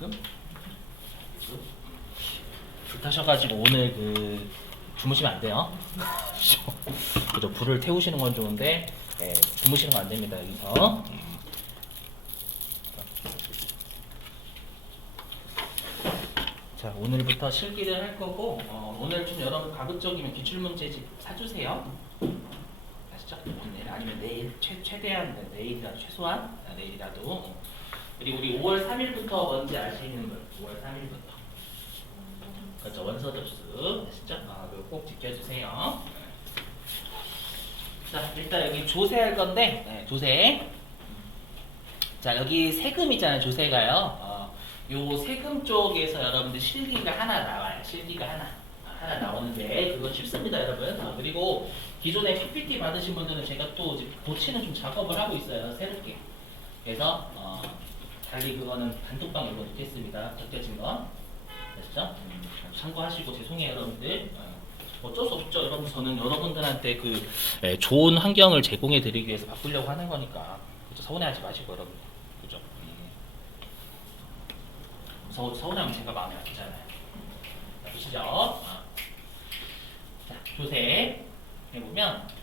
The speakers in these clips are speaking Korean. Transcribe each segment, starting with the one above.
지금? 불타셔가지고 오늘 주무시면 안 돼요. 그죠? 불을 태우시는 건 좋은데 주무시는 건 안 됩니다 여기서. 자, 오늘부터 실기를 할 거고 오늘 좀 여러분 가급적이면 기출문제집 사주세요. 아시죠? 오늘 아니면 내일 최대한 내일이라도 최소한 내일이라도. 그리고 우리 5월 3일부터 뭔지 아시는 분 5월 3일부터 그렇죠? 원서 접수 아시죠? 이거 꼭 지켜주세요. 자, 일단 여기 조세할 건데 조세. 자, 여기 세금 있잖아요. 조세가요. 요 세금 쪽에서 여러분들 실기가 하나 나와요. 실기가 하나 나오는데 그건 쉽습니다, 여러분. 그리고 기존에 PPT 받으신 분들은 제가 또 이제 고치는 좀 작업을 하고 있어요, 새롭게. 그래서 달리 그거는 단톡방 읽어 놓겠습니다. 적혀진 거. 아시죠? 참고하시고 죄송해요, 여러분들. 어쩔 수 없죠, 여러분. 저는 여러분들한테 좋은 환경을 제공해 드리기 위해서 바꾸려고 하는 거니까. 그렇죠? 서운해하지 마시고, 여러분. 그죠? 서운하면 제가 마음이 아프잖아요. 보시죠. 자, 조세 해보면,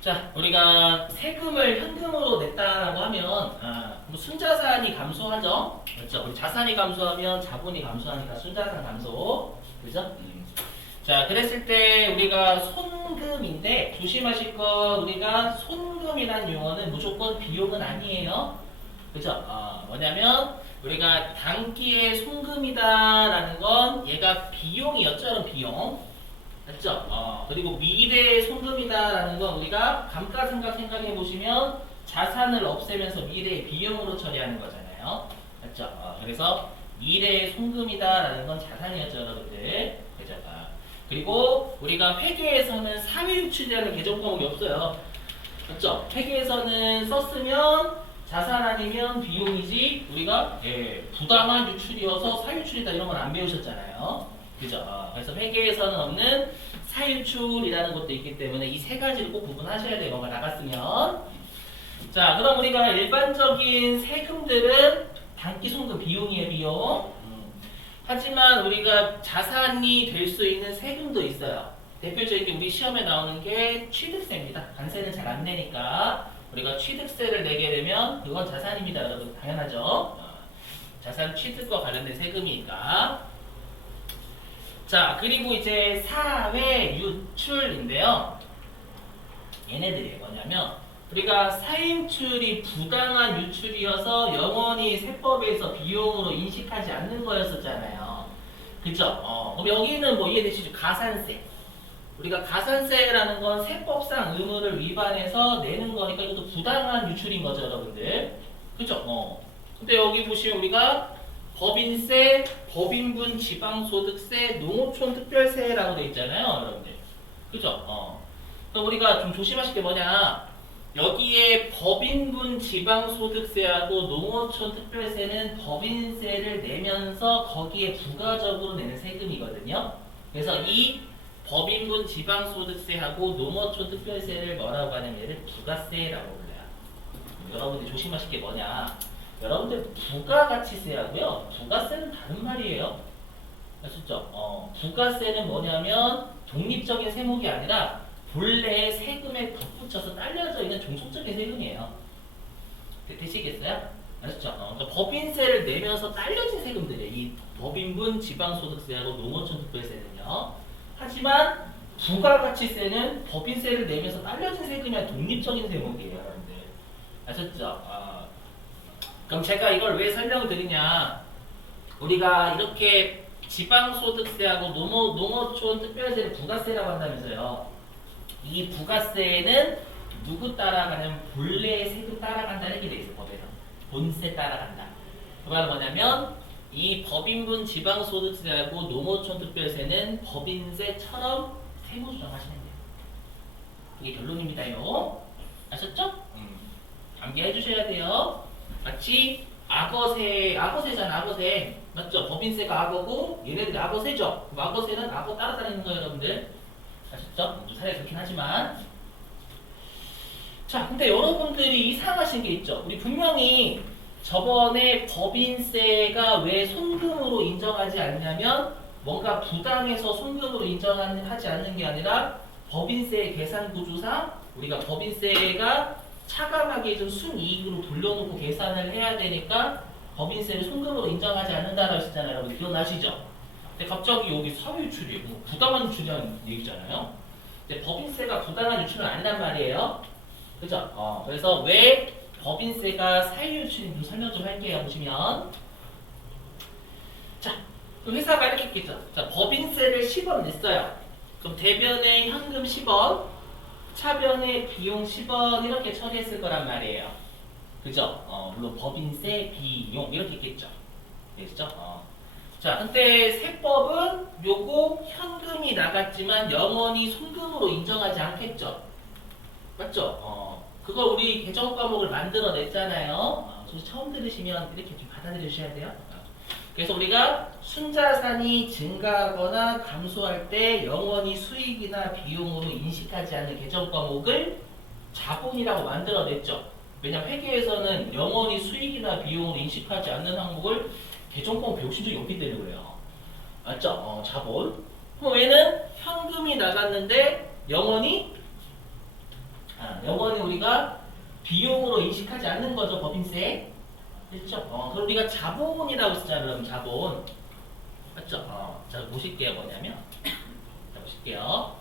자, 우리가 세금을 현금으로 냈다라고 하면, 뭐 순자산이 감소하죠? 그렇죠? 우리 자산이 감소하면 자본이 감소하니까 순자산 감소. 그죠? 자, 그랬을 때 우리가 손금인데, 조심하실 거, 우리가 손금이라는 용어는 무조건 비용은 아니에요. 그죠? 뭐냐면 우리가 당기의 송금이다라는 건 얘가 비용이었죠, 여러분. 비용. 맞죠? 그리고 미래의 송금이다라는 건 우리가 감가상각 생각해 보시면 자산을 없애면서 미래의 비용으로 처리하는 거잖아요. 맞죠? 그래서 미래의 송금이다라는 건 자산이었죠, 여러분들. 그죠? 그리고 우리가 회계에서는 사회유출이라는 개정 과목이 없어요. 맞죠? 회계에서는 썼으면 자산 아니면 비용이지 우리가 부당한 유출이어서 사유출이다 이런 건 안 배우셨잖아요. 그죠? 그래서 회계에서는 없는 사유출이라는 것도 있기 때문에 이 세 가지를 꼭 구분하셔야 돼요. 뭔가 나갔으면. 자, 그럼 우리가 일반적인 세금들은 단기 송금 비용이에요, 비용. 하지만 우리가 자산이 될 수 있는 세금도 있어요. 대표적인 우리 시험에 나오는 게 취득세입니다. 관세는 잘 안 내니까 우리가 취득세를 내게 되면 그건 자산입니다, 여러분. 당연하죠. 자산 취득과 관련된 세금이니까. 자, 그리고 이제 사회 유출인데요. 얘네들이 뭐냐면 우리가 사유출이 부당한 유출이어서 영원히 세법에서 비용으로 인식하지 않는 거였었잖아요. 그죠? 그럼 여기는 뭐 이해되시죠? 가산세. 우리가 가산세라는 건 세법상 의무를 위반해서 내는 거니까 이것도 부당한 유출인 거죠, 여러분들. 그죠? 근데 여기 보시면 우리가 법인세, 법인분 지방소득세, 농어촌 특별세라고 돼 있잖아요, 여러분들. 그죠? 그럼 우리가 좀 조심하실 게 뭐냐? 여기에 법인분 지방소득세하고 농어촌 특별세는 법인세를 내면서 거기에 부가적으로 내는 세금이거든요. 그래서 이 법인분 지방소득세하고 농어촌 특별세를 뭐라고 하냐면 얘를 부가세라고 불러요. 여러분들 조심하실 게 뭐냐? 여러분들 부가가치세하고요. 부가세는 다른 말이에요. 아시죠? 부가세는 뭐냐면 독립적인 세목이 아니라 본래의 세금에 덧붙여서 딸려져 있는 종속적인 세금이에요. 되시겠어요? 아시죠? 그러니까 법인세를 내면서 딸려진 세금들이에요. 이 법인분 지방소득세하고 농어촌 특별세는요. 하지만 부가가치세는 법인세를 내면서 딸려진 세금이 아니라 독립적인 세목이에요, 여러분들. 아셨죠? 그럼 제가 이걸 왜 설명을 드리냐? 우리가 이렇게 지방소득세하고 농어촌 특별세를 부가세라고 한다면서요. 이 부가세는 누구 따라가냐면 본래의 세금 따라간다는 게 돼 있어요, 법에서. 본세 따라간다. 그 말은 뭐냐면 이 법인분 지방소득세하고 농어촌 특별세는 법인세처럼 세무 조정하시면 돼요. 이게 결론입니다요. 아셨죠? 암기해 주셔야 돼요. 마치 악어세잖아, 악어세. 맞죠? 법인세가 악어고 얘네들이 악어세죠? 그럼 악어세는 악어 따라다니는 거예요, 여러분들. 아셨죠? 좀 사례가 좋긴 하지만. 자, 근데 여러분들이 이상하신 게 있죠? 우리 분명히 저번에 법인세가 왜 손금으로 인정하지 않냐면 뭔가 부당해서 손금으로 인정하지 않는 게 아니라 법인세 계산 구조상 우리가 법인세가 차감하기에 좀 순이익으로 돌려놓고 계산을 해야 되니까 법인세를 손금으로 인정하지 않는다라고 했잖아요. 여러분 기억나시죠? 근데 갑자기 여기 사유유출이 뭐 부당한 유출이라는 얘기잖아요. 근데 법인세가 부당한 유출은 아니란 말이에요. 그죠? 그래서 왜 법인세가 사유유출인 좀 설명 좀 할게요. 보시면 자, 그럼 회사가 이렇게 했겠죠. 자, 법인세를 10원 냈어요. 그럼 대변에 현금 10원, 차변에 비용 10원 이렇게 처리했을 거란 말이에요. 그죠? 물론 법인세, 비용 이렇게 있겠죠. 되시죠? 자, 근데 세법은 요거 현금이 나갔지만 영원히 손금으로 인정하지 않겠죠. 맞죠? 그걸 우리 개정 과목을 만들어냈잖아요. 처음 들으시면 이렇게 좀 받아들여 주셔야 돼요. 그래서 우리가 순자산이 증가하거나 감소할 때 영원히 수익이나 비용으로 인식하지 않는 개정 과목을 자본이라고 만들어냈죠. 왜냐면 회계에서는 영원히 수익이나 비용으로 인식하지 않는 항목을 개정 과목 배우신 적이 없기 때문에 그래요. 맞죠? 자본. 그럼 얘는 현금이 나갔는데 영원히 우리가 비용으로 인식하지 않는 거죠, 법인세. 됐죠? 그럼 우리가 자본이라고 쓰잖아요, 여러분, 자본. 맞죠? 자, 보실게요, 뭐냐면. 자, 보실게요.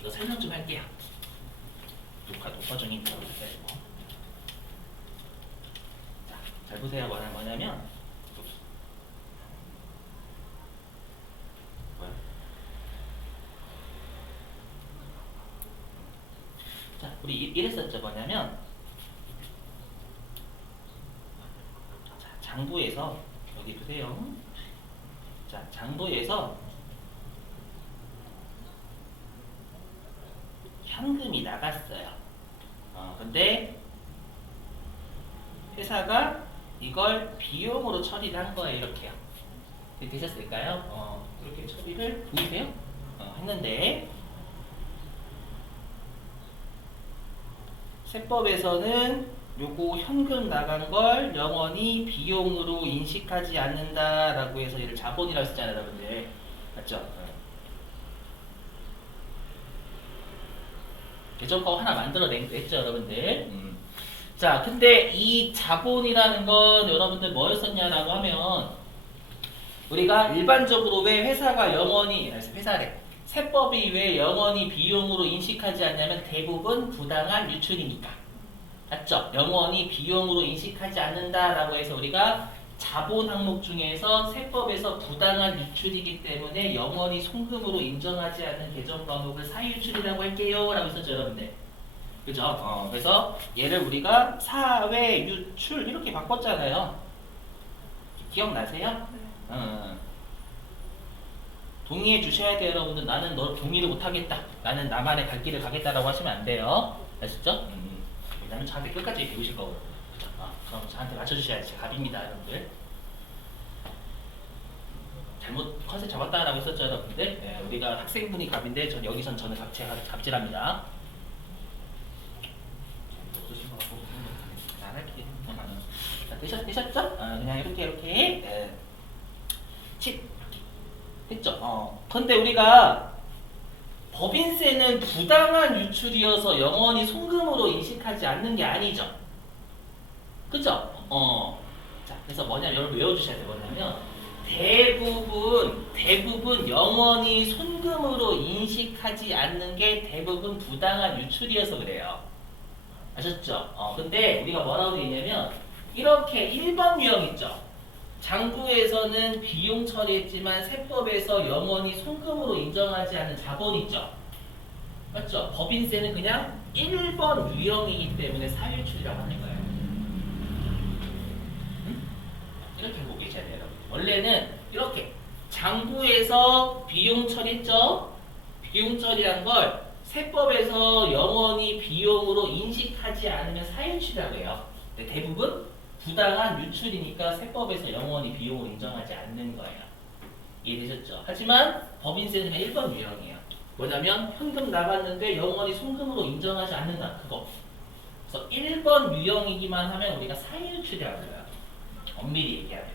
이거 설명 좀 할게요. 녹화 중이니까. 자, 잘 보세요, 뭐냐면. 자, 우리 이랬었죠, 뭐냐면. 장부에서 여기 보세요. 자, 장부에서 현금이 나갔어요. 근데 회사가 이걸 비용으로 처리를 한 거예요. 이렇게요. 되셨을까요? 이렇게 처리를 보이세요? 했는데 세법에서는 요거 현금 나간 걸 영원히 비용으로 인식하지 않는다라고 해서 얘를 자본이라고 쓰잖아요, 여러분들. 맞죠? 개정법 하나 만들어냈죠, 여러분들. 자, 근데 이 자본이라는 건 여러분들 뭐였었냐라고 하면 우리가 일반적으로 왜 회사가 영원히 세법이 왜 영원히 비용으로 인식하지 않냐면 대부분 부당한 유출이니까. 맞죠? 영원히 비용으로 인식하지 않는다라고 해서 우리가 자본 항목 중에서 세법에서 부당한 유출이기 때문에 영원히 송금으로 인정하지 않는 개정 과목을 사유유출이라고 할게요 라고 했었죠, 여러분들. 그죠? 그래서 얘를 우리가 사외유출 이렇게 바꿨잖아요. 기억나세요? 동의해 주셔야 돼요, 여러분들. 나는 너 동의를 못하겠다. 나는 나만의 갈 길을 가겠다라고 하시면 안 돼요. 아시죠? 왜냐면 저한테 끝까지 배우실 거고. 그럼 저한테 맞춰주셔야지. 갑입니다, 여러분들. 잘못 컨셉 잡았다라고 했었죠, 여러분들. 네, 우리가 학생분이 갑인데 여기선 저는 갑질합니다. 되셨죠? 그냥 이렇게 네. 됐죠? 근데 우리가 법인세는 부당한 유출이어서 영원히 송금으로 인식하지 않는 게 아니죠. 그죠? 자, 그래서 뭐냐면 여러분 외워주셔야 돼요. 뭐냐면 대부분 영원히 손금으로 인식하지 않는 게 대부분 부당한 유출이어서 그래요. 아셨죠? 근데 우리가 뭐라고 되어 있냐면 이렇게 1번 유형 있죠. 장부에서는 비용 처리했지만 세법에서 영원히 손금으로 인정하지 않는 자본 있죠. 맞죠? 법인세는 그냥 1번 유형이기 때문에 사유출이라고 하는 거예요. 이렇게 보고 계셔야 돼요, 여러분. 원래는 이렇게 장부에서 비용 처리했죠? 비용 처리한 걸 세법에서 영원히 비용으로 인식하지 않으면 사유출이라고 해요. 근데 대부분 부당한 유출이니까 세법에서 영원히 비용을 인정하지 않는 거예요. 이해되셨죠? 하지만 법인세는 그냥 1번 유형이에요. 뭐냐면 현금 나갔는데 영원히 송금으로 인정하지 않는다. 그거. 그래서 1번 유형이기만 하면 우리가 사유출이라고 해요. 엄밀히 얘기하면.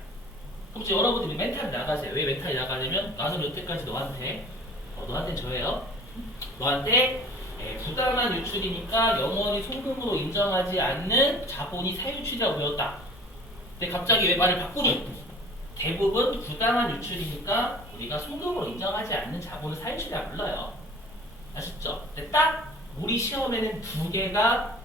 그럼 이제 여러분들이 멘탈 나가세요. 왜 멘탈이 나가냐면 나는 여태까지 너한테 줘요. 너한테 부당한 유출이니까 영원히 송금으로 인정하지 않는 자본이 사유출이라고 배웠다. 근데 갑자기 왜 말을 바꾸니? 대부분 부당한 유출이니까 우리가 송금으로 인정하지 않는 자본을 사유출이라고 불러요. 아셨죠? 근데 딱 우리 시험에는 두 개가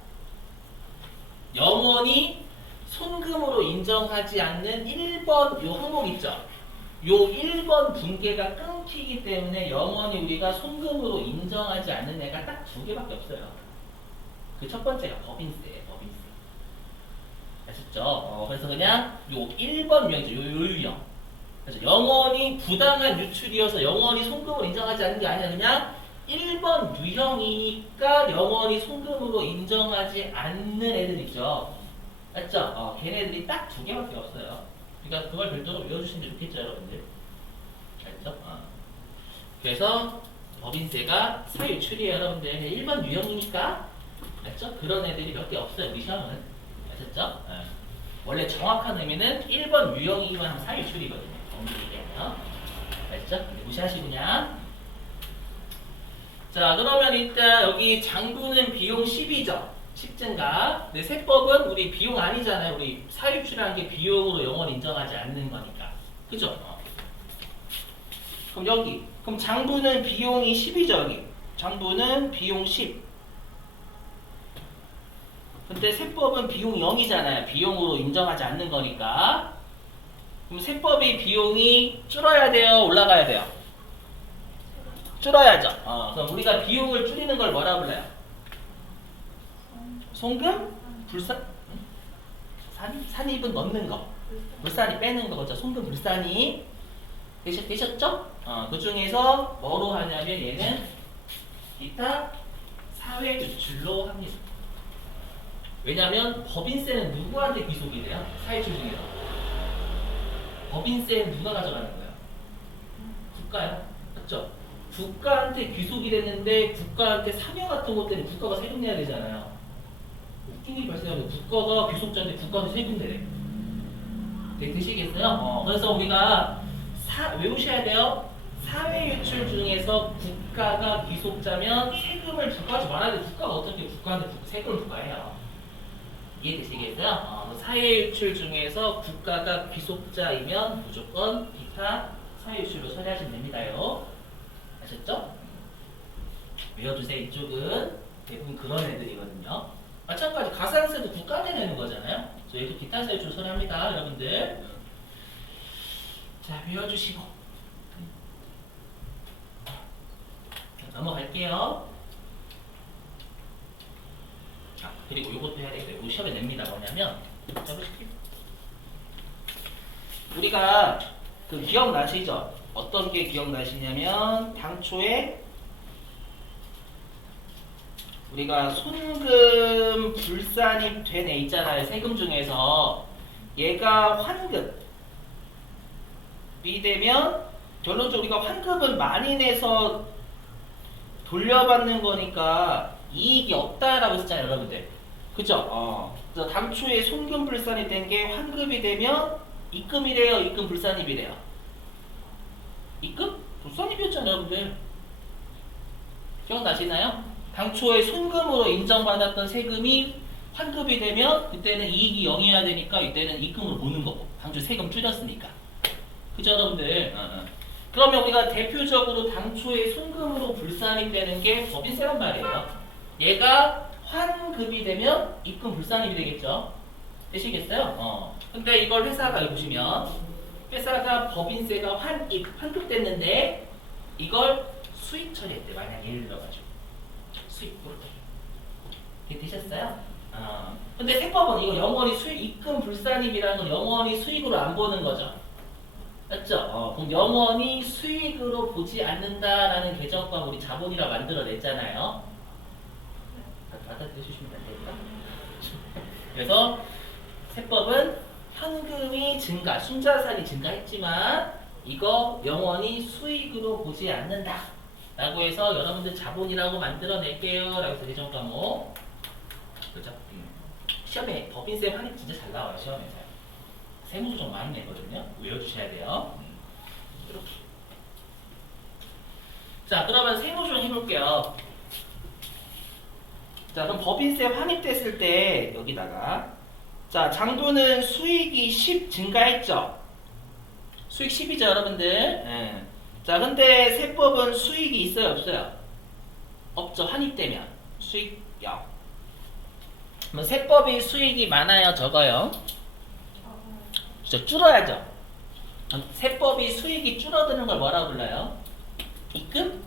영원히 송금으로 인정하지 않는 1번 요 항목 있죠? 요 1번 분계가 끊기기 때문에 영원히 우리가 송금으로 인정하지 않는 애가 딱 두 개밖에 없어요. 그 첫 번째가 법인세예요. 법인세. 아셨죠? 그래서 그냥 요 1번 유형이죠. 요 유형. 그래서 영원히 부당한 유출이어서 영원히 송금으로 인정하지 않는 게 아니라 그냥 1번 유형이니까 영원히 송금으로 인정하지 않는 애들이죠. 맞죠? 걔네들이 딱 두 개밖에 없어요. 그러니까 그걸 별도로 외워주시면 좋겠죠, 여러분들. 알죠? 그래서 법인세가 사유출이에요, 여러분들. 1번 유형이니까. 알죠? 그런 애들이 몇 개 없어요, 우리 시험은. 아셨죠? 원래 정확한 의미는 1번 유형이기만 하면 사유출이거든요. 엄밀히 얘기하면. 알죠? 무시하시고 그냥. 자, 그러면 일단 여기 장부는 비용 10이죠. 10 증가. 근데 세법은 우리 비용 아니잖아요. 우리 사유출이라는 게 비용으로 영원히 인정하지 않는 거니까. 그죠? 그럼 여기. 그럼 장부는 비용이 10이죠, 여기. 장부는 비용 10. 근데 세법은 비용 0이잖아요. 비용으로 인정하지 않는 거니까. 그럼 세법이 비용이 줄어야 돼요? 올라가야 돼요? 줄어야죠. 그럼 우리가 비용을 줄이는 걸 뭐라 불러요? 송금? 불산? 산입은 넣는 거. 불산이 빼는 거. 그죠? 송금 불산이 되셨죠? 그 중에서 뭐로 하냐면 얘는 기타 사회 유출로 합니다. 왜냐면 법인세는 누구한테 귀속이 돼요? 사회출 중에서. 법인세는 누가 가져가는 거예요? 국가요. 맞죠? 국가한테 귀속이 됐는데 국가한테 사명 같은 것 때문에 국가가 세금 내야 되잖아요. 웃긴 게 발생하면 국가가 귀속자인데 국가한테 세금 내래. 되시겠어요? 그래서 우리가 외우셔야 돼요. 사회유출 중에서 국가가 귀속자면 세금을 부과하지 말아야 돼. 국가가 어떻게 국가한테 세금을 부과해요? 이해되시겠어요? 사회유출 중에서 국가가 귀속자이면 무조건 기타 사회유출로 처리하시면 됩니다요. 아셨죠? 외워주세요. 이쪽은 대부분 그런 애들이거든요. 마찬가지 가산세도 국가한테 내는 거잖아요. 저희도 기타 사유출 처리합니다, 여러분들. 자, 외워주시고 넘어갈게요. 그리고 이것도 해야 되고요. 이거 시험에 냅니다. 뭐냐면 잡으실게요. 우리가 그 기억나시죠? 어떤 게 기억나시냐면 당초에 우리가 손금 불산이 된 애 있잖아요. 세금 중에서 얘가 환급이 되면 결론적으로 우리가 환급은 많이 내서 돌려받는 거니까 이익이 없다라고 했잖아요, 여러분들. 그죠? 그래서 당초에 손금 불산이 된 게 환급이 되면 입금이래요, 입금 불산입이래요. 입금? 불산입이었잖아요, 여러분들. 기억나시나요? 당초에 손금으로 인정받았던 세금이 환급이 되면 그때는 이익이 0이어야 되니까 이때는 입금으로 보는 거고. 당초 세금 줄였으니까. 그죠, 여러분들? 그러면 우리가 대표적으로 당초에 손금으로 불산이 되는 게 법인세란 말이에요. 얘가 환급이 되면 입금 불산입이 되겠죠. 되시겠어요? 근데 이걸 회사가 여기 보시면 회사가 법인세가 환급됐는데 이걸 수익 처리했대. 만약 예를 들어가지고 수익으로 이게 되셨어요? 근데 세법은 이거 영원히 수익 입금 불산입이라는 건 영원히 수익으로 안 보는 거죠. 맞죠? 그럼 영원히 수익으로 보지 않는다라는 개정과 우리 자본이라 만들어냈잖아요. 받아들여주시면 안 될까? 그래서 세법은 현금이 증가, 순자산이 증가했지만 이거 영원히 수익으로 보지 않는다 라고 해서 여러분들 자본이라고 만들어낼게요 라고 해서 개정 과목 그렇죠? 시험에 법인세 환입 진짜 잘 나와요. 시험에서 세무조정 많이 내거든요. 외워주셔야 돼요. 이렇게. 자, 그러면 세무조정 해볼게요. 자, 그럼 법인세 환입됐을 때 여기다가 자, 장부는 수익이 10 증가했죠? 수익 10이죠, 여러분들? 예. 자, 근데 세법은 수익이 있어요, 없어요? 없죠, 환입되면. 수익 0. 그럼 세법이 수익이 많아요, 적어요? 줄어야죠. 세법이 수익이 줄어드는 걸 뭐라고 불러요? 입금?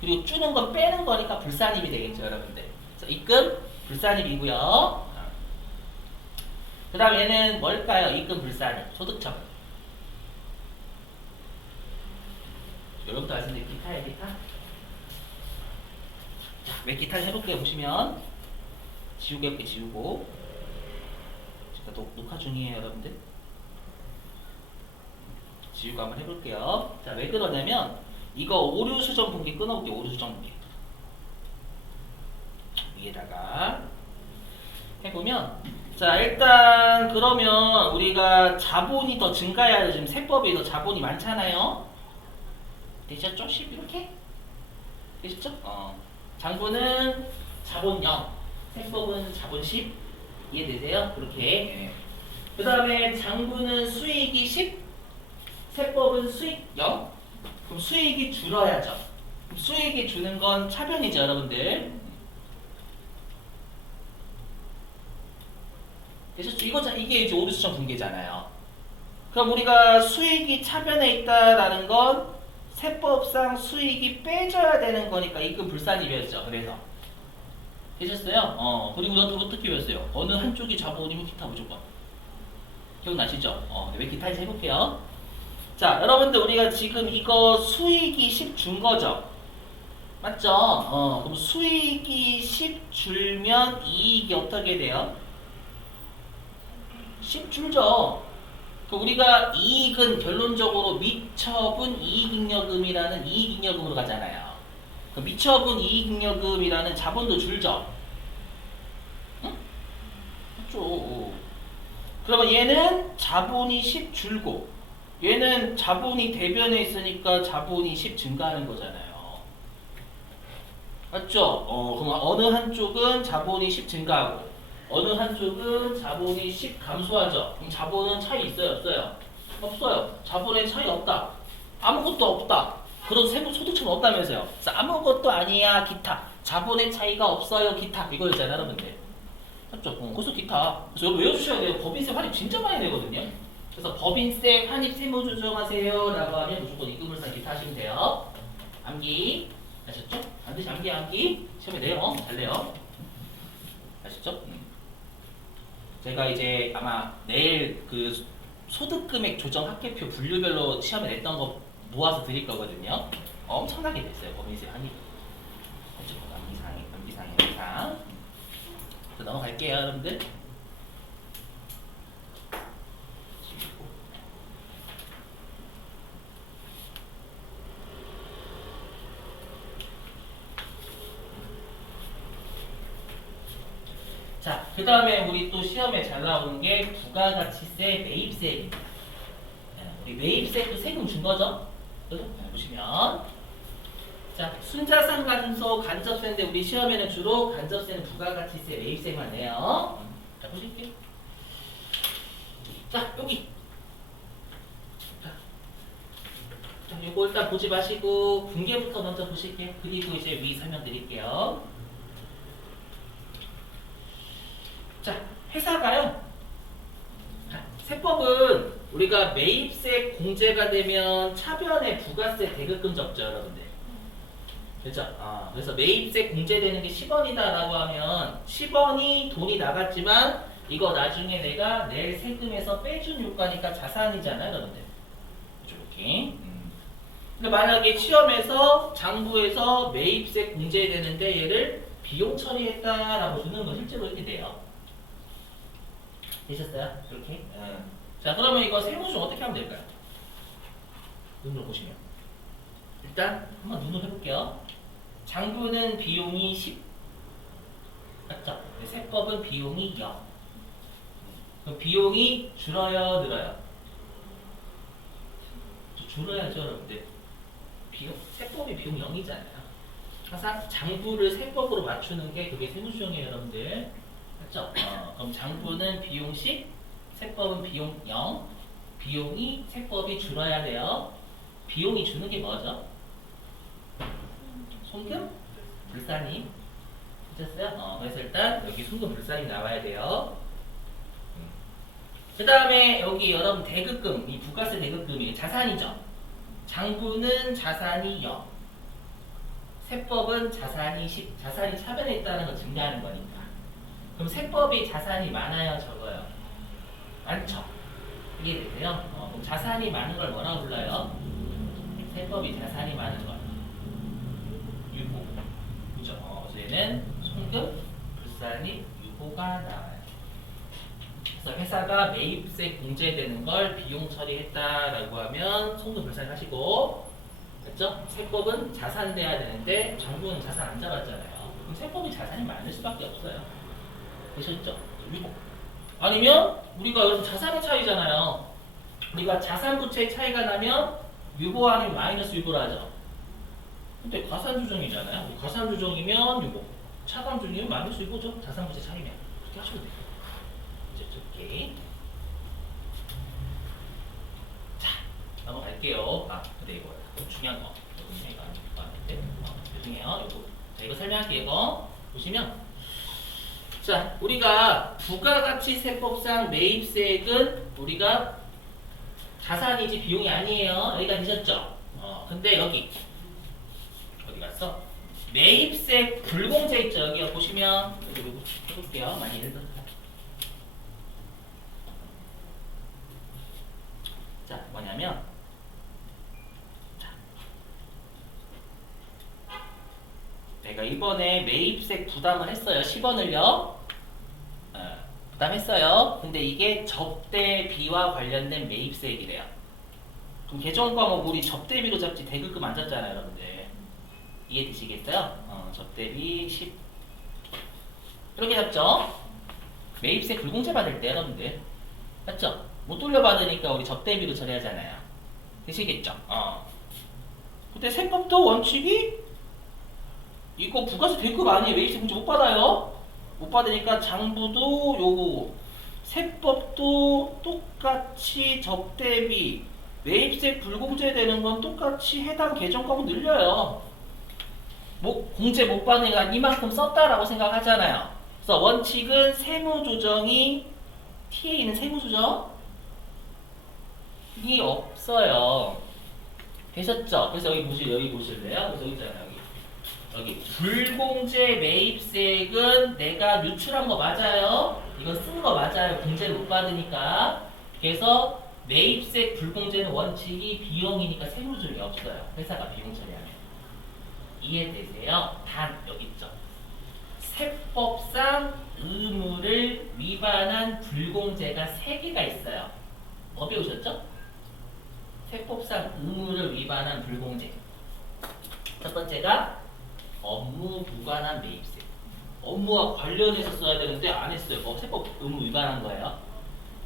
그리고 줄는 건 빼는 거니까 불산입이 되겠죠, 여러분들. 그래서 입금, 불산입이고요. 그 다음 얘는 뭘까요? 입금, 불산입, 소득처분. 여러분도 아시는 기타예요, 기타? 자, 왜 기타를 해볼게요, 보시면. 지우개 이렇게 지우고. 제가 녹화 중이에요, 여러분들. 지우고 한번 해볼게요. 자, 왜 그러냐면 이거 오류 수정 분기 끊어볼게요. 오류 수정 분기 위에다가 해보면 자, 일단 그러면 우리가 자본이 더 증가해야 지금 세법에 더 자본이 많잖아요. 되셨죠? 10 이렇게 되셨죠? 장부는 자본 0, 세법은 자본 10 이해되세요? 그렇게. 그 다음에 장부는 수익이 10, 세법은 수익 0? 그럼 수익이 줄어야죠. 그럼 수익이 주는 건 차변이죠, 여러분들. 되셨죠? 이게 이제 오류수정 분계잖아요. 그럼 우리가 수익이 차변에 있다라는 건 세법상 수익이 빼줘야 되는 거니까 입금 불산입이었죠. 그래서 되셨어요? 그리고 어떻게 배웠어요? 어느 한쪽이 자본이면 기타 무조건. 기억나시죠? 왜 기타에서 해볼게요. 자, 여러분들 우리가 지금 이거 수익이 10 준 거죠? 맞죠? 그럼 수익이 10 줄면 이익이 어떻게 돼요? 10 줄죠. 그 우리가 이익은 결론적으로 미처분 이익잉여금이라는 이익잉여금으로 가잖아요. 그 미처분 이익잉여금이라는 자본도 줄죠. 응? 맞죠. 그러면 얘는 자본이 10 줄고 얘는 자본이 대변에 있으니까 자본이 10 증가하는 거잖아요. 맞죠? 그럼 어느 한쪽은 자본이 10 증가하고 어느 한쪽은 자본이 10 감소하죠. 그럼 자본은 차이 있어요, 없어요? 없어요. 자본에 차이 없다. 아무것도 없다. 그런 세무 소득처는 없다면서요. 그래서 아무것도 아니야, 기타. 자본의 차이가 없어요, 기타. 이거였잖아요, 여러분들. 맞죠? 그래서 기타. 그래서 여러분 외워주셔야 돼요. 법인세 환입 진짜 많이 내거든요. 그래서 법인세 환입 세무 조정하세요 라고 하면 무조건 입금불산 기타 하시면 돼요. 암기 아셨죠? 반드시 암기 시험에 내요. 잘 내요. 아셨죠? 제가 이제 아마 내일 그 소득금액 조정 합계표 분류별로 시험에 냈던 거 모아서 드릴 거거든요. 엄청나게 됐어요. 법인세 환입. 암기상. 넘어갈게요, 여러분들. 자, 그 다음에 우리 또 시험에 잘 나오는 게 부가가치세 매입세입니다. 우리 매입세 또 세금 준 거죠? 그죠? 보시면 자, 순자산 간소 간접세인데 우리 시험에는 주로 간접세는 부가가치세 매입세만 내요. 자, 보실게요. 자, 여기. 자, 요거 일단 보지 마시고 분계부터 먼저 보실게요. 그리고 이제 위 설명드릴게요. 자, 회사가요. 세법은 우리가 매입세 공제가 되면 차변에 부가세 대급금 적죠, 여러분들. 그렇죠? 그래서 매입세 공제되는 게 10원이다 라고 하면 10원이 돈이 나갔지만 이거 나중에 내가 낼 세금에서 빼준 효과니까 자산이잖아요, 여러분들. 이렇게. 근데 만약에 시험에서 장부에서 매입세 공제되는데 얘를 비용 처리했다라고 주는 건 실제로 이렇게 돼요. 되셨어요? 이렇게? 자, 그러면 이거 세무조정 어떻게 하면 될까요? 눈으로 보시면 일단 한번 눈으로 해볼게요. 장부는 비용이 10 맞죠? 세법은 비용이 0. 그럼 비용이 줄어요, 늘어요? 줄여야죠, 여러분들. 세법이 비용 0이잖아요. 항상 장부를 세법으로 맞추는 게 그게 세무조정이에요, 여러분들. 맞죠? 그럼 장부는 비용 10, 세법은 비용 0. 비용이 세법이 줄어야 돼요. 비용이 주는 게 뭐죠? 송금? 불산임. 그쳤어요? 그래서 일단 여기 송금 불산임 나와야 돼요. 그 다음에 여기 여러분 대급금, 이 부가세 대급금이 자산이죠. 장부는 자산이 0. 세법은 자산이 10. 자산이 차변에 있다는 걸 증명하는 거니까. 그럼 세법이 자산이 많아요, 적어요? 많죠? 이해되세요? 그럼 자산이 많은 걸 뭐라고 불러요? 세법이 자산이 많은 걸 유보. 그죠? 그래서 얘는 송금, 불산이, 유보가 나와요. 그래서 회사가 매입세 공제되는 걸 비용 처리했다라고 하면 송금, 불산 하시고, 그렇죠? 세법은 자산돼야 되는데 장부는 자산 안 잡았잖아요. 그럼 세법이 자산이 많을 수밖에 없어요. 되셨죠? 유보. 아니면 우리가 여기서 자산의 차이잖아요. 우리가 자산 부채의 차이가 나면 유보 아니면 마이너스 유보를 하죠. 근데 가산주정이잖아요. 가산주정이면 유보, 차감주정이면 마이너스 유보죠. 자산 부채 차이면. 그렇게 하시면 돼요. 이제 오케이. 자, 넘어갈게요. 근데 이거 중요한 거. 이거 아닌데. 죄송해요. 이거 설명할게요. 이거 보시면. 자, 우리가 부가가치세법상 매입세액은 우리가 자산이지 비용이 아니에요. 여기가 되셨죠? 근데 여기 어디 갔어? 매입세 불공제 있죠? 여기 보시면 여기 해볼게요. 많이 예를 들어. 자, 뭐냐면 내가 이번에 매입세 부담을 했어요. 10원을요. 부담했어요. 근데 이게 접대비와 관련된 매입세액이래요. 그럼 개정 과목 우리 접대비로 잡지 대급금 안 잡잖아요, 여러분들. 이해되시겠어요? 접대비 10 이렇게 잡죠. 매입세 불공제 받을 때 여러분들 맞죠? 못 돌려받으니까 우리 접대비로 처리하잖아요. 되시겠죠? 근데 세법도 원칙이 이거 부가세 대급 아니에요. 매입세 공제 못 받아요. 못 받으니까 장부도 요거 세법도 똑같이 접대비 매입세 불공제 되는 건 똑같이 해당 계정 과목 늘려요. 뭐 공제 못 받으니까 이만큼 썼다라고 생각하잖아요. 그래서 원칙은 세무조정이 TA는 세무조정이 없어요. 되셨죠? 그래서 여기 보실래요? 그래서 여기 있잖아요. 여기 불공제 매입세액은 내가 유출한 거 맞아요. 이건 쓴 거 맞아요. 공제를 못 받으니까. 그래서 매입세 불공제는 원칙이 비용이니까 세무조정이 없어요. 회사가 비용 처리하면. 이해되세요? 단 여기 있죠. 세법상 의무를 위반한 불공제가 3개가 있어요. 뭐 배우셨죠? 세법상 의무를 위반한 불공제. 첫 번째가 업무 무관한 매입세. 업무와 관련해서 써야 되는데 안 했어요. 세법 의무 위반한 거예요.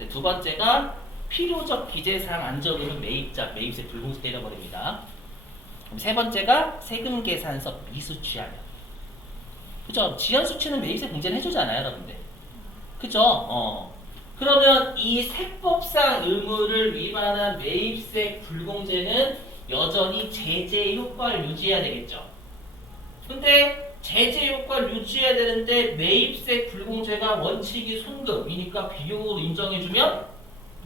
두 번째가 필요적 기재사항 안 적으면 매입세 불공제 때려버립니다. 세 번째가 세금 계산서 미수 취하면. 그죠? 지연 수치는 매입세 공제는 해주잖아요, 여러분들. 그죠? 그러면 이 세법상 의무를 위반한 매입세 불공제는 여전히 제재 효과를 유지해야 되겠죠. 근데 제재 효과를 유지해야 되는데 매입세 불공제가 원칙이 송금이니까 비용으로 인정해주면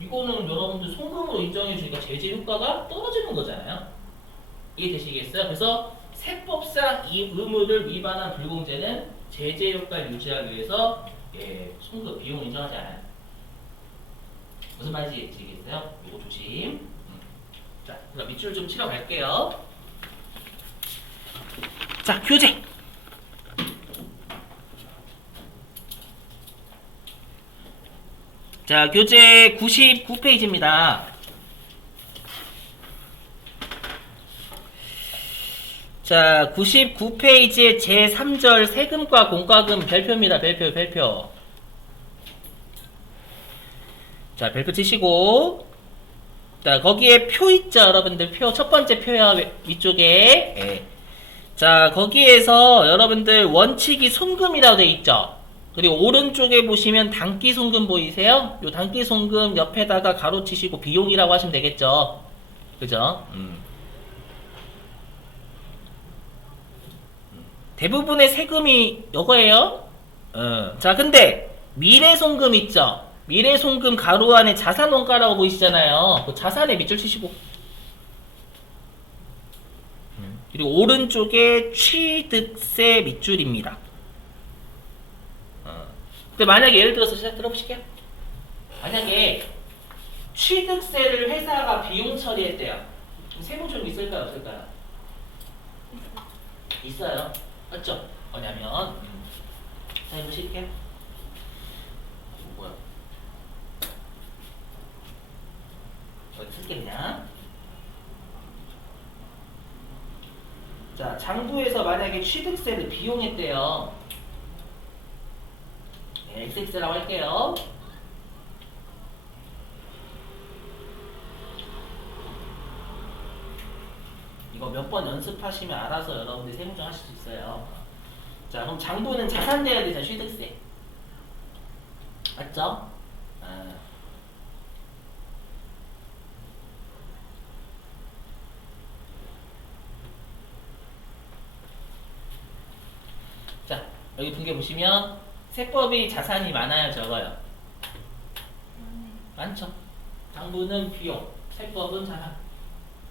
이거는 여러분들 송금으로 인정해주니까 제재 효과가 떨어지는 거잖아요. 이해되시겠어요? 그래서 세법상 이 의무를 위반한 불공제는 제재 효과를 유지하기 위해서 송금 비용을 인정하지 않아요. 무슨 말인지 아시겠어요? 이거 조심. 자, 그럼 밑줄 좀 치러 갈게요. 자, 교재. 자, 교재 99페이지입니다. 자, 99페이지의 제3절 세금과 공과금 별표입니다. 별표. 자, 별표 치시고 자, 거기에 표 있죠, 여러분들. 표, 첫 번째 표야, 위쪽에. 예. 자, 거기에서 여러분들 원칙이 송금이라고 돼 있죠. 그리고 오른쪽에 보시면 단기 송금 보이세요? 요 단기 송금 옆에다가 가로치시고 비용이라고 하시면 되겠죠. 그죠? 대부분의 세금이 요거예요. 자, 근데 미래 송금 있죠? 미래 송금 가로 안에 자산 원가라고 보이시잖아요. 그 자산에 밑줄 치시고. 그리고 오른쪽에 취득세 밑줄입니다. 근데 만약에 예를 들어서 시작 들어보실게요. 만약에 취득세를 회사가 비용 처리했대요. 그럼 세무 좀 있을까요, 없을까요? 있어요. 맞죠? 뭐냐면 자, 해보실게요. 뭐야? 쓸게 그냥. 자, 장부에서 만약에 취득세를 비용했대요. 네, XX라고 할게요. 이거 몇 번 연습하시면 알아서 여러분들 세무정 하실 수 있어요. 자, 그럼 장부는 자산 내야 되잖아, 취득세. 맞죠? 자, 여기 분계 보시면 세법이 자산이 많아요, 적어요? 많죠. 장부는 비용, 세법은 자산.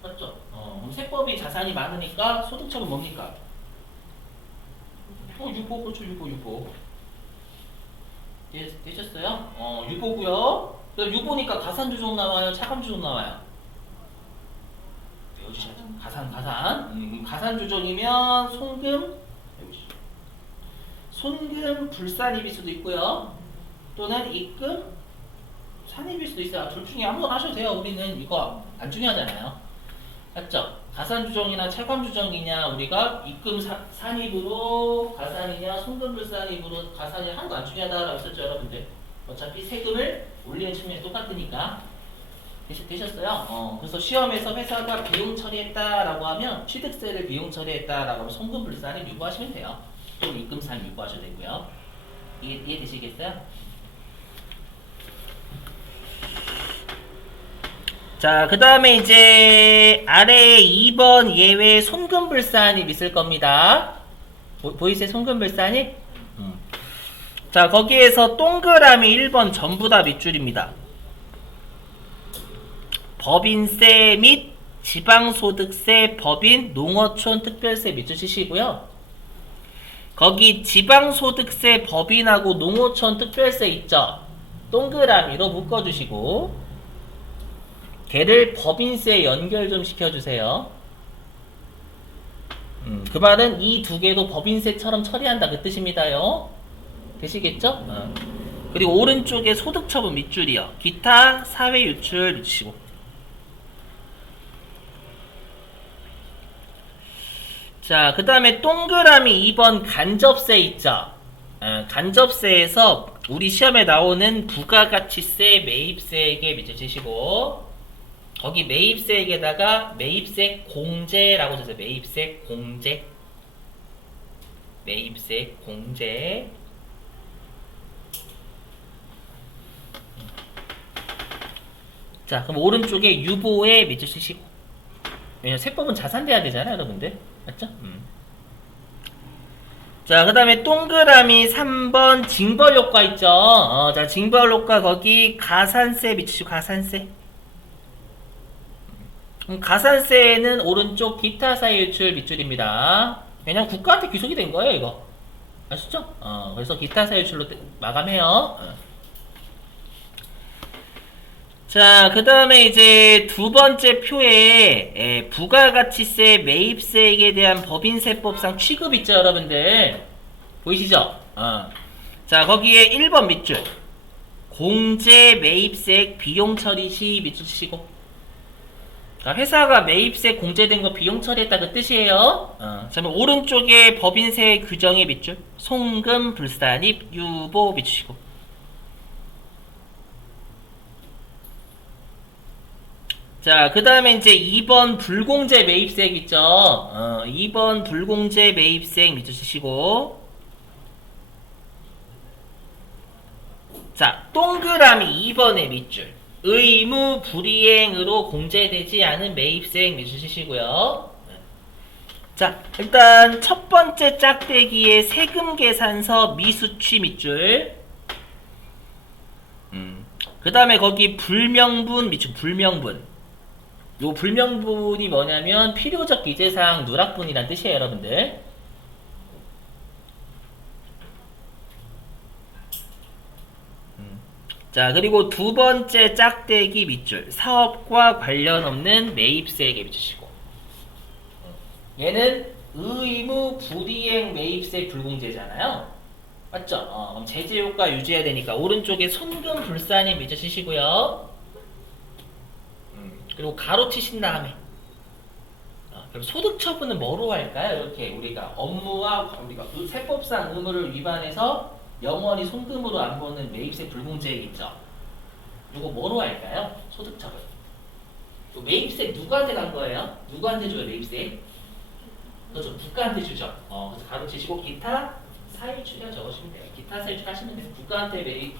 맞죠? 그럼 세법이 자산이 많으니까 소득처분 뭡니까? 유보, 그렇죠, 유보. 되셨어요? 유보고요. 그럼 유보니까 가산주종 나와요, 차감주종 나와요? 외워주셔야죠. 가산. 가산주종이면 손금 불산입일 수도 있고요. 또는 입금 산입일 수도 있어요. 둘 중에 아무거나 하셔도 돼요. 우리는 이거 안 중요하잖아요. 맞죠? 가산주정이나 차감주정이냐, 우리가 입금 산입으로 가산이냐, 손금불산입으로 가산이 하나도 안 중요하다라고 했었죠, 여러분들. 어차피 세금을 올리는 측면이 똑같으니까. 되셨어요? 그래서 시험에서 회사가 비용 처리했다라고 하면 취득세를 비용 처리했다라고 하면 손금불산을 유보하시면 돼요. 또 입금산 유보하셔도 되고요. 이해되시겠어요? 자, 그 다음에 이제 아래에 2번 예외 손금불산입 있을 겁니다. 보이세요? 손금불산입? 자, 거기에서 동그라미 1번 전부 다 밑줄입니다. 법인세 및 지방소득세 법인 농어촌 특별세 밑줄 치시고요. 거기 지방소득세 법인하고 농어촌 특별세 있죠? 동그라미로 묶어주시고 걔를 법인세에 연결 좀 시켜주세요. 그 말은 이 두 개도 법인세처럼 처리한다 그 뜻입니다요. 되시겠죠? 그리고 오른쪽에 소득처분 밑줄이요. 기타 사회유출 밑주시고. 자, 그 다음에 동그라미 2번 간접세 있죠? 간접세에서 우리 시험에 나오는 부가가치세, 매입세액에 밑줄 치시고 거기 매입세액에다가 매입세 공제라고 써서 매입세 공제. 매입세 공제. 자, 그럼 오른쪽에 유보에 밑줄 치시고. 왜냐면 세법은 자산돼야 되잖아요, 여러분들. 맞죠? 자, 그 다음에 동그라미 3번 징벌효과 있죠? 자, 징벌효과 거기 가산세 밑주시고, 가산세. 가산세는 오른쪽 기타 사유출 밑줄입니다. 왜냐면 국가한테 귀속이 된 거예요, 이거. 아시죠? 그래서 기타 사유출로 마감해요. 자, 그 다음에 이제 두 번째 표에 부가가치세 매입세액에 대한 법인세법상 취급 있죠, 여러분들. 보이시죠? 자, 거기에 1번 밑줄. 공제 매입세액 비용 처리 시 밑줄 치시고. 회사가 매입세 공제된 거 비용 처리했다 그 뜻이에요. 자, 그럼 오른쪽에 법인세 규정의 밑줄 송금 불산입 유보 밑주시고 자, 그 다음에 이제 2번 불공제 매입세액 있죠? 2번 불공제 매입세액 밑줄 치시고. 자, 동그라미 2번의 밑줄. 의무 불이행으로 공제되지 않은 매입세액 밑줄 치시고요. 자, 일단 첫 번째 짝대기의 세금 계산서 미수취 밑줄. 그 다음에 거기 불명분 밑줄, 불명분. 요 불명분이 뭐냐면 필요적 기재사항 누락분이란 뜻이에요, 여러분들. 자, 그리고 두 번째 짝대기 밑줄, 사업과 관련 없는 매입세액에 밑주시고. 얘는 의무 불이행 매입세 불공제잖아요. 맞죠? 그럼 제재효과 유지해야 되니까 오른쪽에 손금 불산이 밑주시고요. 그리고 가로 치신 다음에 그럼 소득 처분은 뭐로 할까요? 이렇게 우리가 업무와 우리가 세법상 의무를 위반해서 영원히 손금으로 안 보는 매입세 불공제액 있죠. 이거 뭐로 할까요? 소득 처분. 매입세 누구한테 간 거예요? 누구한테 줘요 매입세? 그렇죠. 국가한테 주죠. 그래서 가로 치시고 기타 사유출야 적으시면 돼요. 기타 사유출 하시면 돼요. 국가한테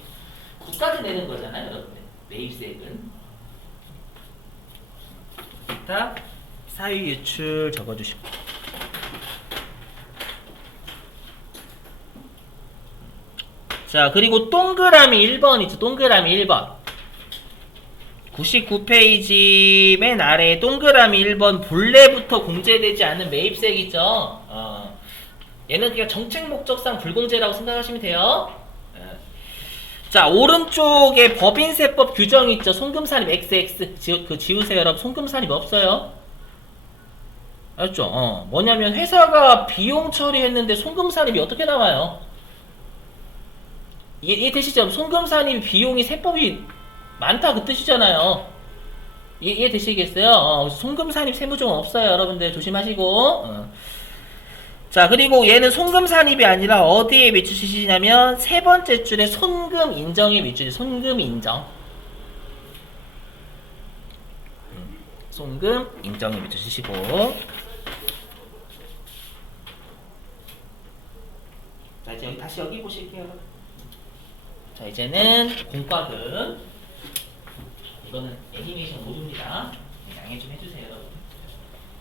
국가한테 내는 거잖아요, 여러분들. 매입세액은. 기타 사유 유출 적어주시고. 자, 그리고 동그라미 1번 있죠. 동그라미 1번. 99페이지 맨 아래에 동그라미 1번 본래부터 공제되지 않은 매입세액 있죠. 얘는 그냥 정책 목적상 불공제라고 생각하시면 돼요. 자, 오른쪽에 법인세법 규정 있죠. 송금산입 XX. 지우세요, 여러분. 송금산입 없어요. 알죠? 뭐냐면 회사가 비용 처리했는데 송금산입이 어떻게 나와요? 이해되시죠? 송금산입 비용이 세법이 많다 그 뜻이잖아요. 이해되시겠어요? 송금산입 세무조항 없어요. 여러분들 조심하시고. 자, 그리고 얘는 송금산입이 아니라 어디에 밑주시냐면 세 번째 줄에 손금 인정에 밑주시. 손금 인정. 손금 인정에 밑주시고. 자, 이제 다시 여기 보실게요. 자, 이제는 공과금. 이거는 애니메이션 모듈입니다. 양해 좀 해주세요, 여러분.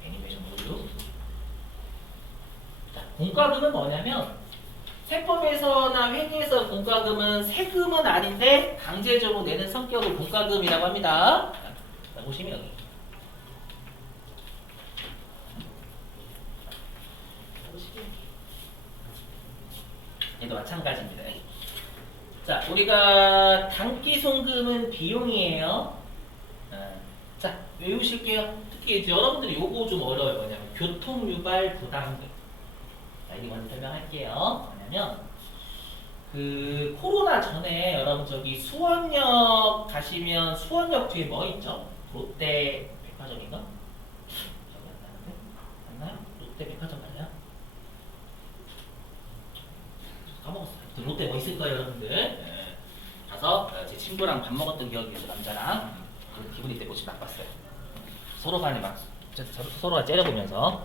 애니메이션 모듈. 자, 공과금은 뭐냐면 세법에서나 회계에서 공과금은 세금은 아닌데 강제적으로 내는 성격을 공과금이라고 합니다. 자, 보시면 여기. 얘도 마찬가지입니다. 자, 우리가 단기송금은 비용이에요. 자, 외우실게요. 특히 이제 여러분들이 요거 좀 어려워요. 뭐냐면 교통유발 부담금. 자, 이게 먼저 설명할게요. 뭐냐면 그 코로나 전에 여러분 저기 수원역 가시면 수원역 뒤에 뭐 있죠? 롯데 백화점인가? 기억이 안 나는데? 맞나요? 롯데 백화점 맞나요? 까먹었어요. 롯데 뭐 있을 거예요, 여러분들? 네. 가서 제 친구랑 밥 먹었던 기억이 있어요, 남자랑. 기분이 그때 모습 나빴어요. 서로 간에 막 서로가 째려보면서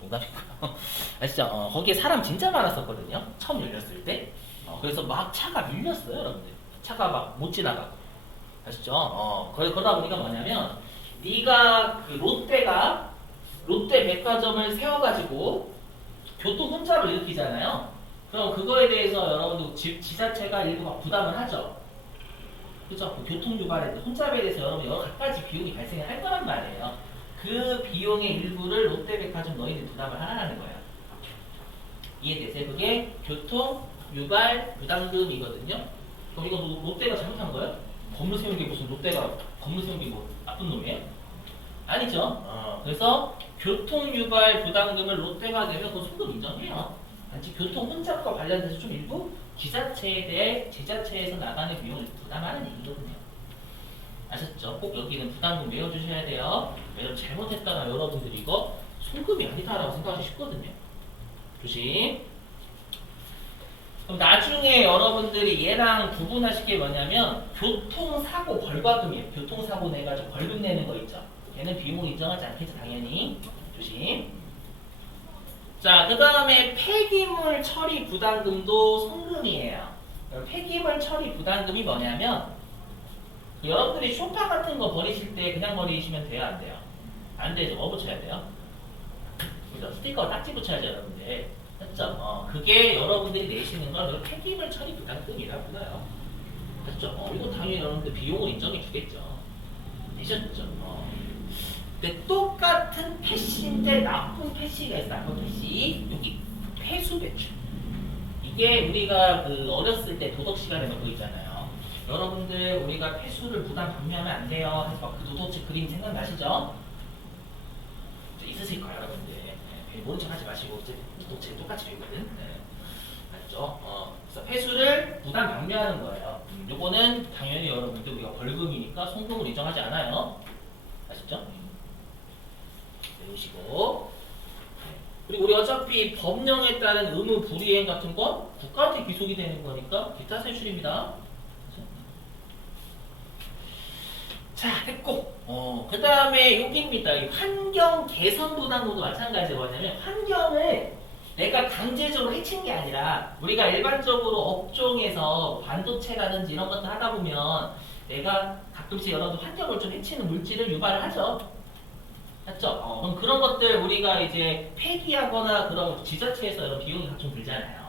농담이고요. 아시죠? 거기에 사람 진짜 많았었거든요. 처음 열렸을 때. 그래서 막 차가 밀렸어요, 여러분들. 차가 막 못 지나가고. 아시죠? 그러다 보니까 뭐냐면 네가 그 롯데 백화점을 세워가지고 교통 혼잡을 일으키잖아요. 그럼 그거에 대해서 여러분들 지자체가 일부 막 부담을 하죠. 그죠? 교통 유발에 혼잡에 대해서 여러분 여러 가지 비용이 발생할 거란 말이에요. 그 비용의 일부를 롯데백화점 너희들이 부담을 하라는 거야. 이해되세요? 그게 교통 유발 부담금이거든요. 그럼 이거 롯데가 잘못한 거예요? 건물 세운 게 무슨 롯데가 건물 세운 게 뭐 나쁜 놈이에요? 아니죠. 그래서 교통 유발 부담금을 롯데가 내면 그건 소금 인정해요. 단지 교통 혼잡과 관련돼서 좀 일부 지자체에 대해 지자체에서 나가는 비용을 부담하는 얘기거든요. 아셨죠? 꼭 여기는 부담금 외워주셔야 돼요. 왜냐면 잘못했다가 여러분들이 이거 송금이 아니다라고 생각하기 쉽거든요. 조심. 그럼 나중에 여러분들이 얘랑 구분하실 게 뭐냐면 교통사고 벌과금이에요. 교통사고 내가지고 벌금 내는 거 있죠. 얘는 비용을 인정하지 않겠죠, 당연히. 조심. 자, 그 다음에 폐기물 처리 부담금도 송금이에요. 폐기물 처리 부담금이 뭐냐면 여러분들이 쇼파 같은 거 버리실 때 그냥 버리시면 돼요, 안 돼요? 안 되죠. 뭐 붙여야 돼요? 그죠? 스티커 딱지 붙여야죠, 여러분들. 맞죠? 그게 여러분들이 내시는 건 폐기물 처리 부담금이라고 불러요. 맞죠? 이거 당연히 여러분들 비용을 인정해 주겠죠. 되셨죠? 근데 똑같은 패시인데 나쁜 패시가 있어. 나쁜 패시. 여기 폐수 배출. 이게 우리가 그 어렸을 때 도덕 시간에 배고 있잖아요. 여러분들 우리가 폐수를 부담 감면하면 안 돼요. 해서 그 도덕책 그림 생각나시죠? 있으실 거예요, 여러분들. 네, 모른 척 하지 마시고 이제 도덕책 똑같이 배우거든. 네. 맞죠? 그래서 폐수를 부담 감면하는 거예요. 요거는 당연히 여러분들 우리가 벌금이니까 송금을 인정하지 않아요. 아시죠? 배우시고. 그리고 우리 어차피 법령에 따른 의무 불이행 같은 건 국가한테 귀속이 되는 거니까 기타 세출입니다. 자, 됐고. 그 다음에 여기입니다. 이 환경 개선 부담금도 마찬가지로 뭐냐면 환경을 내가 강제적으로 해친 게 아니라 우리가 일반적으로 업종에서 반도체라든지 이런 것들 하다 보면 내가 가끔씩 여러분들 환경을 좀 해치는 물질을 유발을 하죠. 맞죠? 그럼 그런 것들 우리가 이제 폐기하거나 그런 지자체에서 이런 비용이 각종 들잖아요.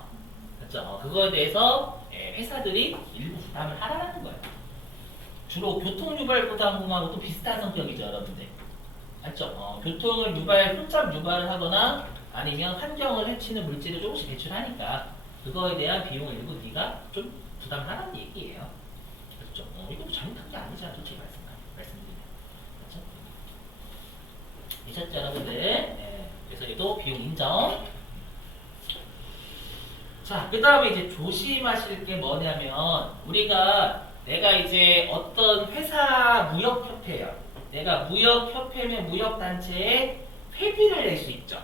맞죠? 그거에 대해서 회사들이 일부 부담을 하라는 거예요. 주로 교통유발 부담금하고도 비슷한 성격이죠, 여러분들. 맞죠? 교통을 혼잡 유발을 하거나 아니면 환경을 해치는 물질을 조금씩 배출하니까 그거에 대한 비용을 일부 네가 좀 부담하라는 얘기예요. 그렇죠? 이것도 잘못한 게 아니잖아, 솔직히 말씀드리면. 그렇죠? 이셨죠, 여러분들? 네. 그래서 얘도 비용 인정. 자, 그 다음에 이제 조심하실 게 뭐냐면 우리가 내가 이제 어떤 회사 무역협회예요. 내가 무역협회면 무역단체에 회비를 낼 수 있죠.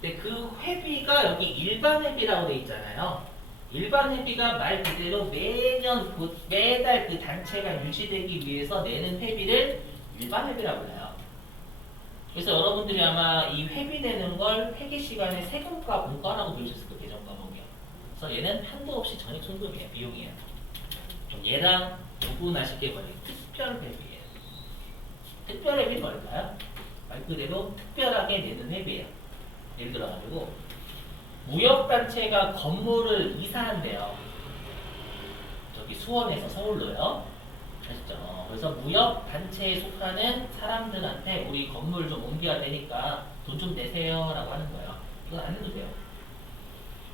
근데 그 회비가 여기 일반 회비라고 돼 있잖아요. 일반 회비가 말 그대로 매년 매달 그 단체가 유지되기 위해서 내는 회비를 일반 회비라고 불러요. 그래서 여러분들이 아마 이 회비 내는 걸 회계 시간에 세금과 공과라고 배우셨을 거예요. 계정 과목이요. 그래서 얘는 한도 없이 전액 송금이에요. 비용이에요. 그럼 얘랑 구분하실 게 뭐예요? 특별 회비예요. 특별 회비는 뭘까요? 말 그대로 특별하게 내는 회비예요. 예를 들어가지고 무역단체가 건물을 이사한대요. 저기 수원에서 서울로요. 아시죠? 그래서 무역단체에 속하는 사람들한테 우리 건물 좀 옮겨야 되니까 돈 좀 내세요 라고 하는 거예요. 이건 안 해도 돼요.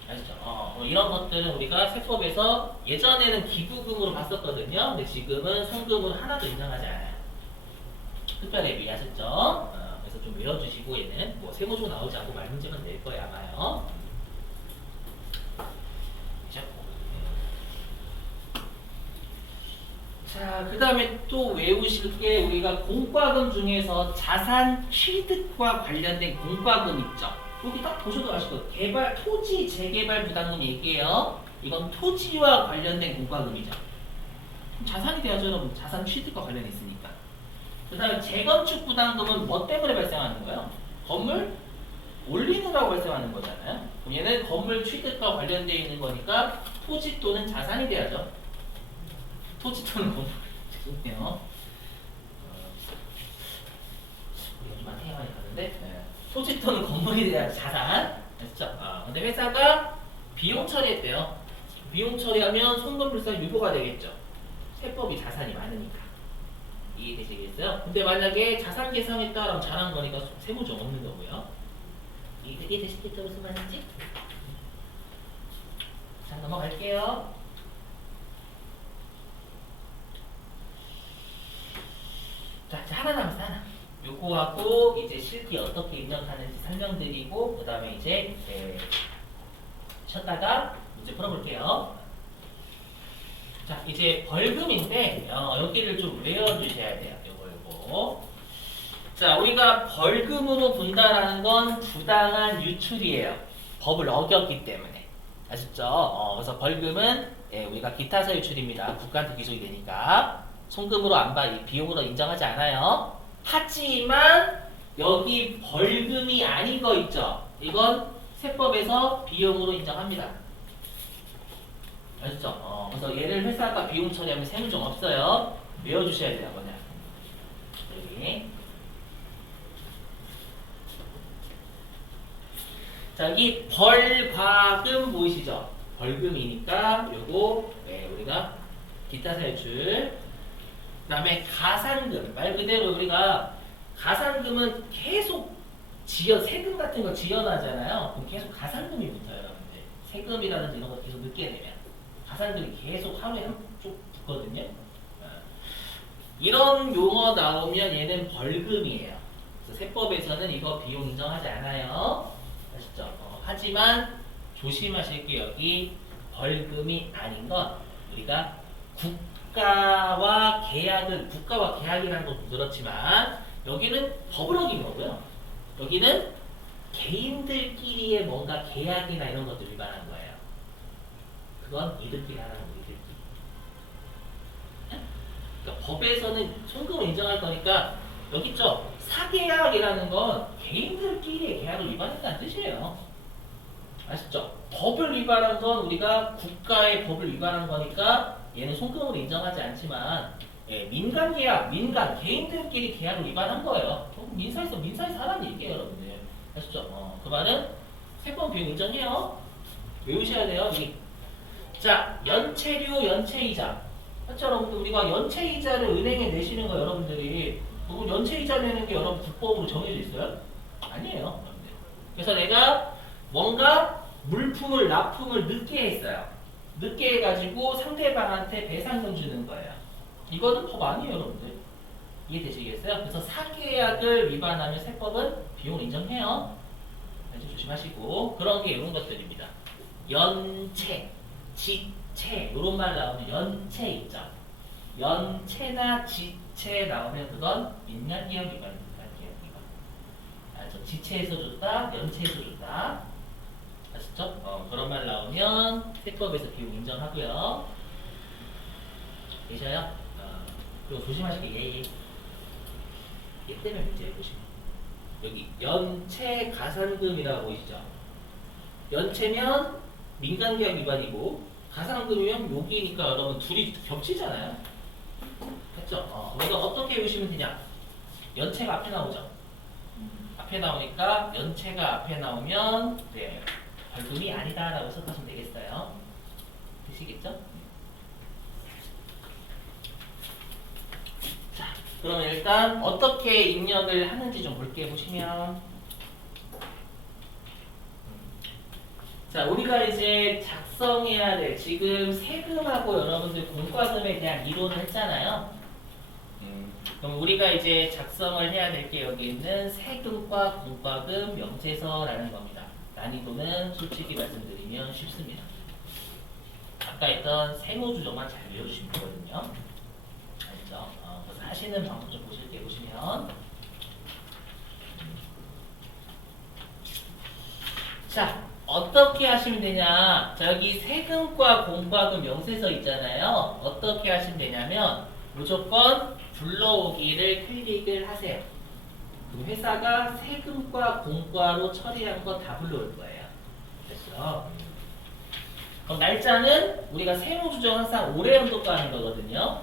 아시죠? 이런 것들은 우리가 세법에서 예전에는 기부금으로 봤었거든요. 근데 지금은 송금으로 하나도 인정하지 않아요. 특별회비 아셨죠? 그래서 좀 외워주시고 얘는 뭐 세무조 나오지 않고 말 문제만 낼 거예요 아마요. 자, 그 다음에 또 외우실 게 우리가 공과금 중에서 자산 취득과 관련된 공과금 있죠. 여기 딱 보셔도 아실 거예요. 개발, 토지 재개발 부담금 얘기해요. 이건 토지와 관련된 공과금이죠. 자산이 돼야죠, 여러분. 자산 취득과 관련이 있으니까. 그 다음에 재건축 부담금은 뭐 때문에 발생하는 거예요? 건물 올리느라고 발생하는 거잖아요. 그럼 얘는 건물 취득과 관련되어 있는 거니까 토지 또는 자산이 돼야죠. 토지 또는 건물. 죄송해요. 요즘 많이 가는데 네. 토지 또는 건물이 돼야 자산. 아시죠? 근데 회사가 비용 처리했대요. 비용 처리하면 송금불상 유보가 되겠죠. 세법이 자산이 많으니까. 이해되시겠어요? 근데 만약에 자산 계상했다 라면 잘한 거니까 세무적 없는 거고요. 이해되시겠죠? 무슨 말인지? 자, 넘어갈게요. 자, 하나 남았어, 하나. 요거하고 이제 실기 어떻게 입력하는지 설명드리고 그 다음에 이제 쉬었다가 문제 풀어볼게요. 자, 이제 벌금인데 여기를 좀 외워주셔야 돼요. 요거. 자, 우리가 벌금으로 본다라는 건 부당한 유출이에요. 법을 어겼기 때문에. 아셨죠? 그래서 벌금은 우리가 기타사 유출입니다. 국가한테 기소이 되니까. 송금으로 안 받, 비용으로 인정하지 않아요. 하지만 여기 벌금이 아닌 거 있죠? 이건 세법에서 비용으로 인정합니다. 아셨죠? 그래서 얘를 회사가 비용 처리하면 세무정 없어요. 외워주셔야 돼요. 뭐냐? 여기. 자, 여기 벌과금 보이시죠? 벌금이니까 요거 네, 우리가 기타 살출. 그다음에 가산금. 말 그대로 우리가 가산금은 계속 세금 같은 거 지연하잖아요. 그럼 계속 가산금이 붙어요, 여러분들. 세금이라든지 이런 거 계속 늦게 내면 가산금이 계속 하루에 한쪽 붙거든요. 이런 용어 나오면 얘는 벌금이에요. 그래서 세법에서는 이거 비용 인정하지 않아요. 아시죠? 하지만 조심하실 게 여기 벌금이 아닌 건 우리가 국가와 계약이라는 것도 그렇지만 여기는 법을 어긴 거고요. 여기는 개인들끼리의 뭔가 계약이나 이런 것들 위반한 거예요. 그건 이들끼리 하는 거예요. 이들끼리. 그러니까 법에서는 송금을 인정할 거니까 여기 있죠. 사계약이라는 건 개인들끼리의 계약을 위반했다는 뜻이에요. 아시죠? 법을 위반한 건 우리가 국가의 법을 위반한 거니까 얘는 송금으로 인정하지 않지만 민간 계약, 개인들끼리 계약을 위반한 거예요. 민사에서 하라는 얘기예요, 여러분들. 아시죠? 그 말은 세법 비용 인정해요. 외우셔야 돼요. 여기. 자, 연체료, 연체이자. 그렇죠, 여러분들. 우리가 연체이자를 은행에 내시는 거 여러분들이 연체이자 내는 게 여러분 국법으로 정해져 있어요? 아니에요, 여러분들. 그래서 내가 뭔가 납품을 늦게 했어요. 늦게 해가지고 상대방한테 배상금 주는 거예요. 이거는 법 아니에요, 여러분들. 이해되시겠어요? 그래서 사계약을 위반하면 세법은 비용 인정해요. 아주 조심하시고 그런 게 이런 것들입니다. 연체, 지체 이런 말 나오면 연체 있죠. 연체나 지체 나오면 그건 민간기업 위반입니다. 지체에서 줬다, 연체에서 줬다. 아시죠? 그런 말 나오면 세법에서 비용 인정하고요. 계셔요? 그리고 조심하시게 얘 때문에 문제 보시면 여기 연체 가산금이라고 보이시죠? 연체면 민간계약 위반이고 가산금이면 여기니까 여러분 둘이 겹치잖아요. 됐죠? 그래서 어떻게 보시면 되냐? 연체가 앞에 나오죠? 앞에 나오니까 연체가 앞에 나오면 네, 벌금이 아니다라고 해석하시면 되겠어요. 되시겠죠? 자, 그러면 일단 어떻게 입력을 하는지 좀 볼게요. 보시면 자, 우리가 이제 작성해야 될 지금 세금하고 여러분들 공과금에 대한 이론을 했잖아요. 그럼 우리가 이제 작성을 해야 될 게 여기 있는 세금과 공과금 명세서라는 겁니다. 난이도는 솔직히 말씀드리면 쉽습니다. 아까 했던 세무조정만 잘 외워주시면 되거든요. 알죠? 그래서 하시는 방법 좀 보실게요. 보시면 자, 어떻게 하시면 되냐? 자, 여기 세금과 공과금 명세서 있잖아요. 어떻게 하시면 되냐면 무조건 불러오기를 클릭을 하세요. 그럼 회사가 세금과 공과로 처리한 거 다 불러올 거예요. 됐죠? 그럼 날짜는 우리가 세무조정 항상 올해 연도가 하는 거거든요.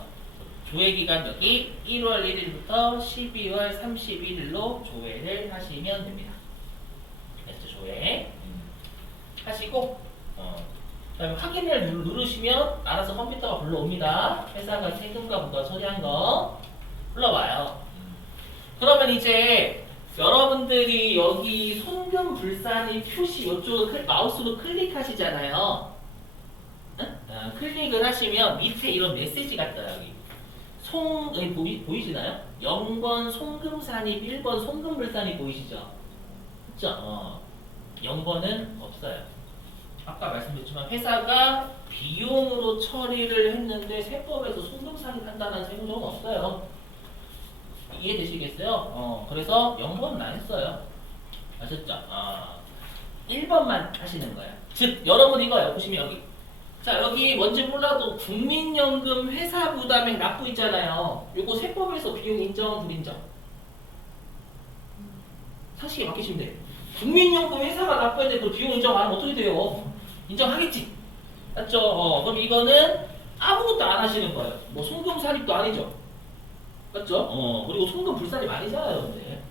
조회기간 여기 1월 1일부터 12월 31일로 조회를 하시면 됩니다. 됐죠? 조회 하시고 그다음에 확인을 누르시면 알아서 컴퓨터가 불러옵니다. 회사가 세금과 공과 처리한 거 불러와요. 그러면 이제 여러분들이 여기 송금 불산이 표시 이쪽을 마우스로 클릭하시잖아요. 클릭을 하시면 밑에 이런 메시지가 떠요. 여기 보이시나요? 0번 송금산입, 1번 송금불산입 보이시죠? 그쵸? 0번은 없어요. 아까 말씀드렸지만 회사가 비용으로 처리를 했는데 세법에서 송금산입 한다는 세무조는 없어요. 이해되시겠어요? 그래서 0번은 안 했어요. 아셨죠? 1번만 하시는 거예요. 즉 여러분 이거요. 보시면 여기 자, 여기 뭔지 몰라도 국민연금 회사 부담액 납부 있잖아요. 요거 세법에서 비용 인정, 불인정? 사실에 맡기시면 돼. 국민연금 회사가 납부했는데 그 비용 인정 안 하면 어떻게 돼요? 인정하겠지? 맞죠? 그럼 이거는 아무것도 안 하시는 거예요. 뭐 송금 살입도 아니죠? 맞죠? 그리고 송금 불살입 아니잖아요, 여러분들.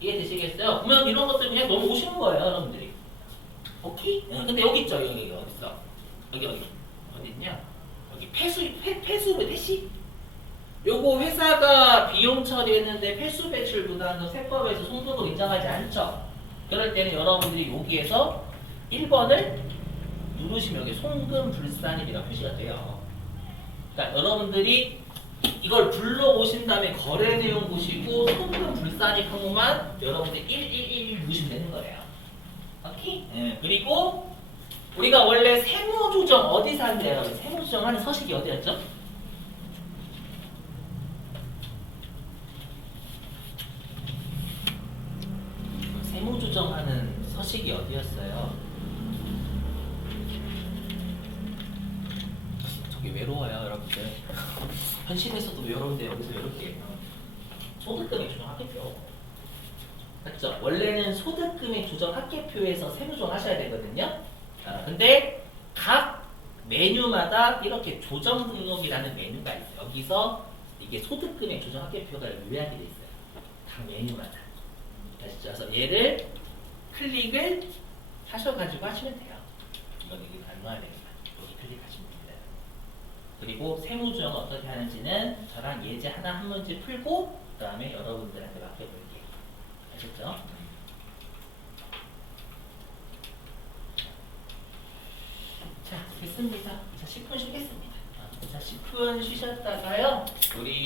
이해되시겠어요? 그러면 이런 것들 그냥 넘어오시는 거예요, 여러분들이. 오케이? 근데 여기 있죠, 여기 어디 있어? 여기 어디 있냐? 여기 폐수. 요거 회사가 비용 처리했는데 폐수 배출 부담도 세법에서 송금을 인정하지 않죠? 그럴 때는 여러분들이 여기에서 1번을 누르시면 여기 송금 불산입이라고 표시가 돼요. 그러니까 여러분들이 이걸 불러오신 다음에 거래 내용 보시고 송금 불산입 항목만 여러분들 111 누르시면 되는 거예요. 오케이? 그리고 우리가 원래 세무조정 어디서 한대요? 세무조정하는 서식이 어디였죠? 세무조정하는 서식이 어디였어요? 저기 외로워요, 여러분들. 현실에서도 외로운데 여기서 외롭게. 소득금액 조정 합계표. 맞죠? 원래는 소득금액 조정 합계표에서 세무조정 하셔야 되거든요. 근데 각 메뉴마다 이렇게 조정 등록이라는 메뉴가 있어요. 여기서 이게 소득금액 조정 합계표가 요약이 돼 있어요. 각 메뉴마다. 아시죠? 그래서 얘를 클릭을 하셔가지고 하시면 돼요. 이건 여기 발로해야 되니까 여기 클릭하시면 됩니다. 그리고 세무조정 어떻게 하는지는 저랑 예제 하나 한 문제 풀고 그 다음에 여러분들한테 맡겨볼게요. 아셨죠? 자, 됐습니다. 자, 10분 쉬겠습니다. 자, 10분 쉬셨다가요. 우리